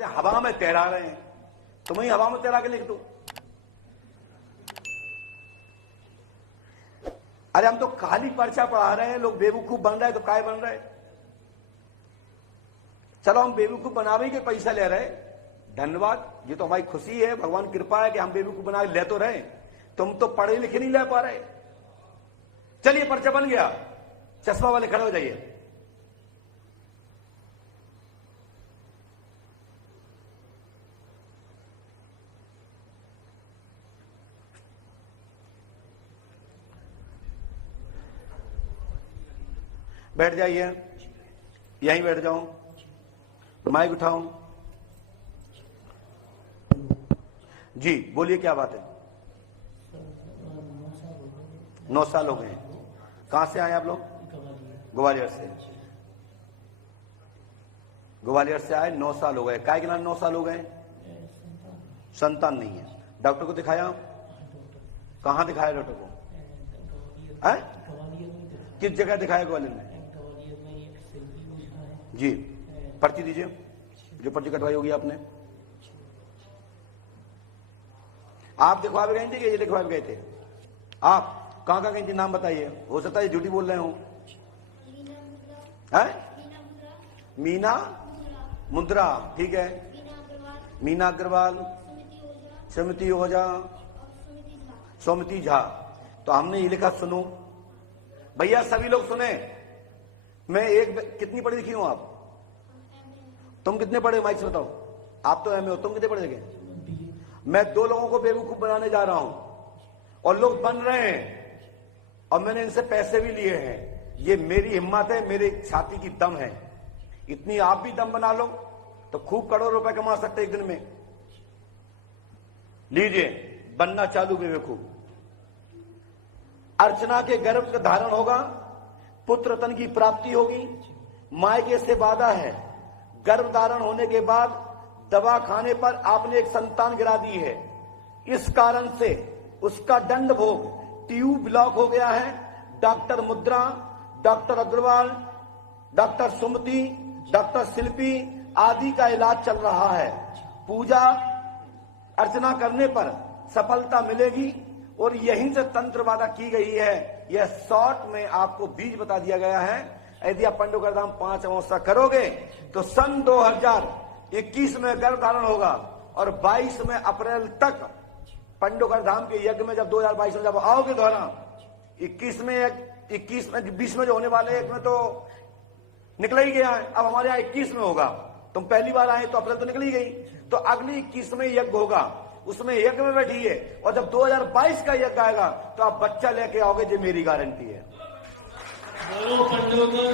कहते हैं हवा में तैरा रहे हैं, तो वही हवा में तैरा के लिख दो। अरे हम तो खाली पर्चा पढ़ा रहे हैं, लोग बेवकूफ बन रहे हैं, तो काय बन रहे? चलो हम बेवकूफ बनावे के पैसा ले रहे, धन्यवाद, ये तो हमारी खुशी है, भगवान कृपा है कि हम बेवकूफ बना ले तो रहे, तुम तो पढ़े लिखे नहीं ले पा रहे। चलिए पर्चा बन गया, चश्मा वाले खड़े हो जाइए। बैठ जाइए, यहीं बैठ जाओ, माइक उठाओ। जी बोलिए, क्या बात है? 9 साल हो गए। कहां से आए आप लोग? ग्वालियर से। ग्वालियर से आए, 9 साल हो गए। काय के नाम 9 साल हो गए? संतान नहीं है। डॉक्टर को दिखाया? कहां दिखाया डॉक्टर को? किस जगह दिखाया ग्वालियर में? जी पर्ची दीजिए, जो पर्ची कटवाई होगी आपने। आप दिखवा भी गए थे कि ये दिखवा भी गए थे? आप कहां गए थे? नाम बताइए, हो सकता है झूठी बोल रहे हो। मीना मुद्रा, ठीक है। मीना अग्रवाल, सुमिति ओझा, सुमिति झा। तो हमने ये लिखा सुनो भैया, सभी लोग सुने। मैं कितनी पढ़ी लिखी हूं आप? तुम कितने पढ़े? माइक से बताओ। आप तो एमए हो, तुम कितने पढ़े लिखे? मैं 2 लोगों को बेवकूफ बनाने जा रहा हूं और लोग बन रहे हैं, और मैंने इनसे पैसे भी लिए हैं। ये मेरी हिम्मत है, मेरे छाती की दम है। इतनी आप भी दम बना लो तो खूब करोड़ रुपए कमा सकते एक दिन में। लीजिए, बनना चालू बेवकूफ। अर्चना के गर्भ का धारण होगा, पुत्र रतन की प्राप्ति होगी। मायके से वादा है, गर्भ धारण होने के बाद दवा खाने पर आपने एक संतान गिरा दी है, इस कारण से उसका दंड भोग, ट्यूब ब्लॉक हो गया है। डॉक्टर मुद्रा, डॉक्टर अग्रवाल, डॉक्टर सुमति, डॉक्टर शिल्पी आदि का इलाज चल रहा है। पूजा अर्चना करने पर सफलता मिलेगी और यहीं से तंत्र वादा की गई है। यह शॉर्ट में आपको बीज बता दिया गया है। यदि आप पंडोकर धाम 5 अमावस्या करोगे तो सन 2021 में गर्भ धारण होगा और 22 में अप्रैल तक पंडोकर धाम के यज्ञ में, जब 2022 में जब आओगे दोहरा, 21 में 20 में जो होने वाले एक में तो निकल ही गया है, अब हमारे यहाँ 21 में होगा। तुम पहली बार आए तो अप्रैल तो निकल ही गई, तो अगली 21 में यज्ञ होगा, उसमें यज्ञ में बैठिए और जब 2022 का यज्ञ आएगा तो आप बच्चा लेके आओगे, जो मेरी गारंटी है।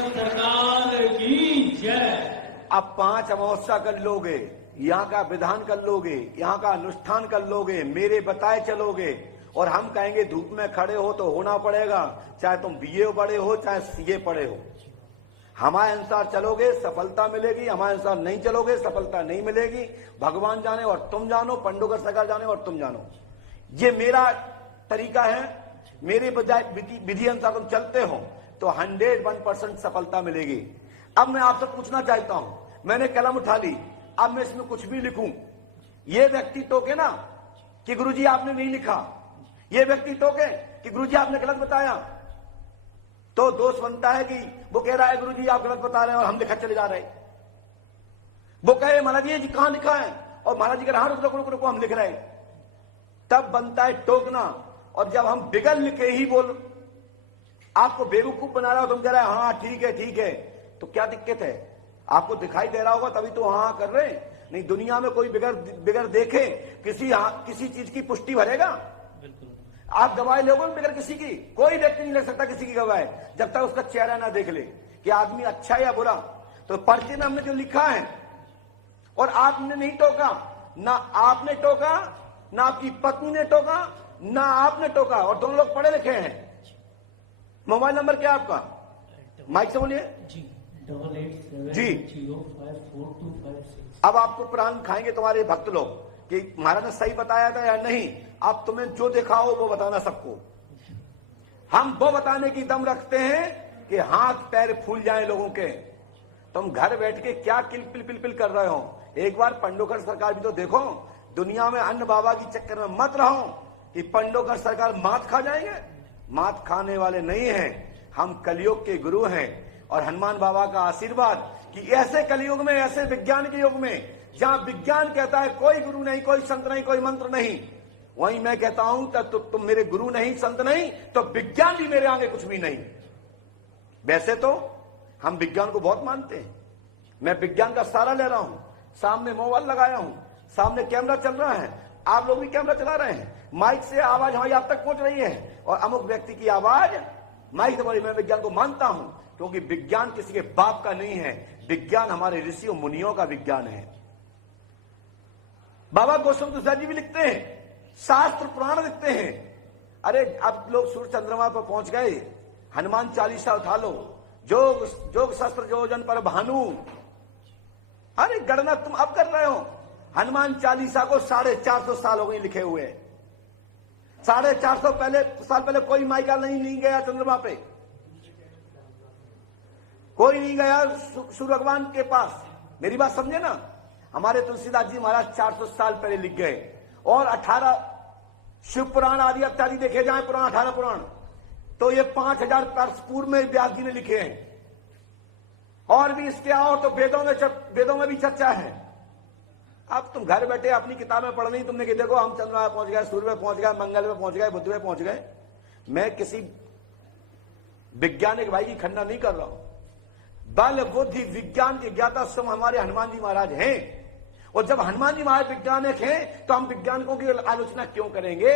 सरकार की जय। अब 5 अमावस्या कर लोगे, यहाँ का विधान कर लोगे, यहाँ का अनुष्ठान कर लोगे, मेरे बताए चलोगे, और हम कहेंगे धूप में खड़े हो तो होना पड़ेगा, चाहे तुम बीए पढ़े हो चाहे सीए पढ़े हो। हमारे अनुसार चलोगे सफलता मिलेगी, हमारे अनुसार नहीं चलोगे सफलता नहीं मिलेगी। भगवान जाने और तुम जानो, पंडोकर सरकार जाने और तुम जानो। ये मेरा तरीका है, मेरे बजाय विधि अनुसार तुम चलते हो तो 101% सफलता मिलेगी। अब मैं आपसे पूछना चाहता हूं, मैंने कलम उठा ली, अब मैं इसमें कुछ भी लिखूं, ये व्यक्ति टोके ना कि गुरुजी आपने नहीं लिखा, ये व्यक्ति टोके कि गुरुजी आपने गलत बताया, तो दोष बनता है कि वो कह रहा है गुरुजी आप गलत बता रहे हैं और हम लिखा चले जा रहे हैं। वो कहे महाराज जी कहां लिखा है, और महाराज जी कह रहा रुको हम लिख रहे हैं, तब बनता है टोकना। और जब हम बिगल लिखे ही बोल आपको बेवकूफ बना रहा हो, तुम कह रहे हाँ ठीक है, तो क्या दिक्कत है? आपको दिखाई दे रहा होगा तभी तो हाँ कर रहे हैं। नहीं, दुनिया में कोई बिगर देखे किसी चीज की पुष्टि भरेगा? आप गवाही लोगे बिगर किसी की, कोई व्यक्ति नहीं लग सकता किसी की गवाही जब तक उसका चेहरा ना देख ले कि आदमी अच्छा या बुरा। तो पर्चे में हमने जो लिखा है, और आपने नहीं टोका, ना आपने टोका, ना आपकी पत्नी ने टोका, ना आपने टोका, और दोनों लोग पढ़े लिखे हैं। मोबाइल नंबर क्या है आपका? माइक से बोलिए जी। अब आपको प्राण खाएंगे तुम्हारे भक्त लोग कि महाराज ने सही बताया था या नहीं। अब तुम्हें जो देखा हो वो बताना सबको। हम वो बताने की दम रखते हैं कि हाथ पैर फूल जाए लोगों के। तुम घर बैठ के क्या किल पिल पिल पिल कर रहे हो? एक बार पंडोकर सरकार भी तो देखो। दुनिया में अन्य बाबा की चक्कर में मत रहो कि पंडोकर सरकार मात खा जाएंगे। मात खाने वाले नहीं हैं, हम कलयुग के गुरु हैं। और हनुमान बाबा का आशीर्वाद कि ऐसे कलयुग में, ऐसे विज्ञान के युग में, जहां विज्ञान कहता है कोई गुरु नहीं, कोई संत नहीं, कोई मंत्र नहीं, वहीं मैं कहता हूं तो तुम मेरे गुरु नहीं, संत नहीं, तो विज्ञान भी मेरे आगे कुछ भी नहीं। वैसे तो हम विज्ञान को बहुत मानते हैं, मैं विज्ञान का सहारा ले रहा हूं, सामने मोबाइल लगाया हूं, सामने कैमरा चल रहा है, आप लोग भी कैमरा चला रहे हैं, माइक से आवाज हमारी आप तक पहुंच रही है, और अमुक व्यक्ति की आवाज माइक से बोली। मैं विज्ञान को मानता हूं, क्योंकि विज्ञान किसी के बाप का नहीं है, विज्ञान हमारे ऋषियों मुनियों का विज्ञान है। बाबा गौतम तुलसी जी भी लिखते हैं, शास्त्र पुराण लिखते हैं। अरे अब लोग सूर्य चंद्रमा पर पहुंच गए, हनुमान चालीसा उठा लो, जोग शस्त्र जोजन पर भानु। अरे गणना तुम अब कर रहे हो। हनुमान चालीसा को 450 साल हो गए लिखे हुए। 450 साल पहले कोई माइका नहीं गया चंद्रमा पे, कोई नहीं गया सूर्य भगवान के पास। मेरी बात समझे ना। हमारे तुलसीदास जी महाराज 400 साल पहले लिख गए, और 18 शिव पुराण आदि इत्यादि देखे जाए पुराण, 18 पुराण, तो ये 5000 वर्ष पूर्व में व्यास जी ने लिखे हैं। और भी इसके आओ तो वेदों में भी चर्चा है। अब तुम घर बैठे अपनी किताबें पढ़ रही, तुमने कि देखो हम चंद्रमा पहुंच गए, सूर्य में पहुंच गए, मंगल में पहुंच गए, बुध में पहुंच गए। मैं किसी वैज्ञानिक भाई की खंडा नहीं कर रहा हूं। बल बुद्धि विज्ञान के ज्ञाता स्वयं हमारे हनुमान जी महाराज हैं। और जब हनुमान जी महाराज वैज्ञानिक हैं, तो हम वैज्ञानिकों की आलोचना क्यों करेंगे।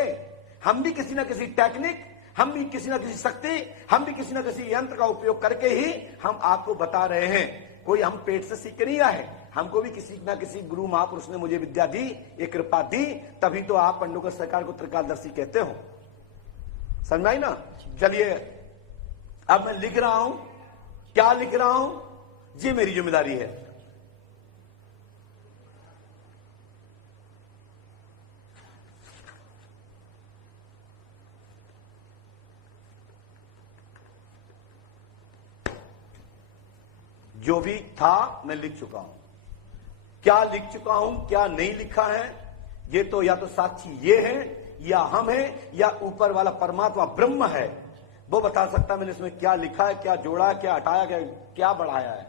हम भी किसी ना किसी टेक्निक, हम भी किसी ना किसी शक्ति, हम भी किसी ना किसी यंत्र का उपयोग करके ही हम आपको बता रहे हैं। कोई हम पेट से सीख नहीं आए, हमको भी किसी ना किसी गुरु महापुरुष ने मुझे विद्या दी, एक कृपा दी, तभी तो आप पंडोकर सरकार को त्रिकालदर्शी कहते हो। समझ आई ना। चलिए अब मैं लिख रहा हूं, क्या लिख रहा हूं, ये मेरी जिम्मेदारी है। जो भी था मैं लिख चुका हूं। क्या लिख चुका हूं, क्या नहीं लिखा है, ये तो या तो साक्षी ये है, या हम हैं, या ऊपर वाला परमात्मा ब्रह्म है, वो बता सकता मैंने इसमें क्या लिखा है, क्या जोड़ा, क्या हटाया, क्या बढ़ाया है।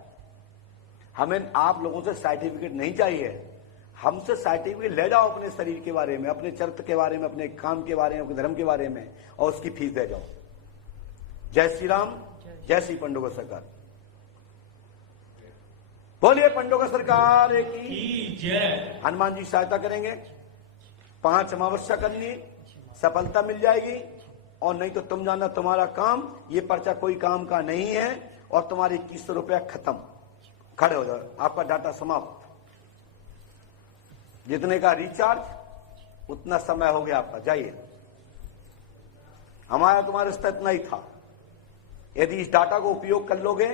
हमें आप लोगों से सर्टिफिकेट नहीं चाहिए। हमसे सर्टिफिकेट ले जाओ अपने शरीर के बारे में, अपने चरित्र के बारे में, अपने काम के बारे में, अपने धर्म के बारे में, और उसकी फीस दे जाओ। जय श्री राम, जय श्री पंडोकर सरकार। बोलिए पंडोकर सरकार की जय। हनुमान जी सहायता करेंगे। 5 अमावस्या करनी, सफलता मिल जाएगी। और नहीं तो तुम जानना तुम्हारा काम, ये पर्चा कोई काम का नहीं है, और तुम्हारे 2100 रुपया खत्म। खड़े हो जाओ, आपका डाटा समाप्त। जितने का रिचार्ज उतना समय हो गया आपका, जाइए। हमारा तुम्हारा रिश्ता इतना ही था। यदि इस डाटा को उपयोग कर लोगे,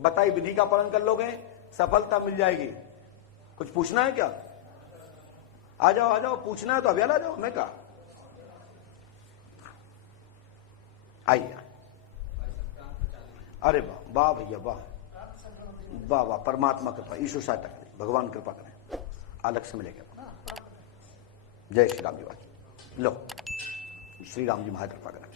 बताई विधि का पालन कर लोगे, सफलता मिल जाएगी। कुछ पूछना है क्या? आ जाओ, पूछना है तो अभी आ जाओ। मैं कहा आइए। अरे वाह भैया, वाह वाह, परमात्मा कृपा, ईश्वर सहायता करें, भगवान कृपा करें, अलग से मिलेगा। जय श्री राम जी। लो, श्री राम जी महाराज कृपा करें।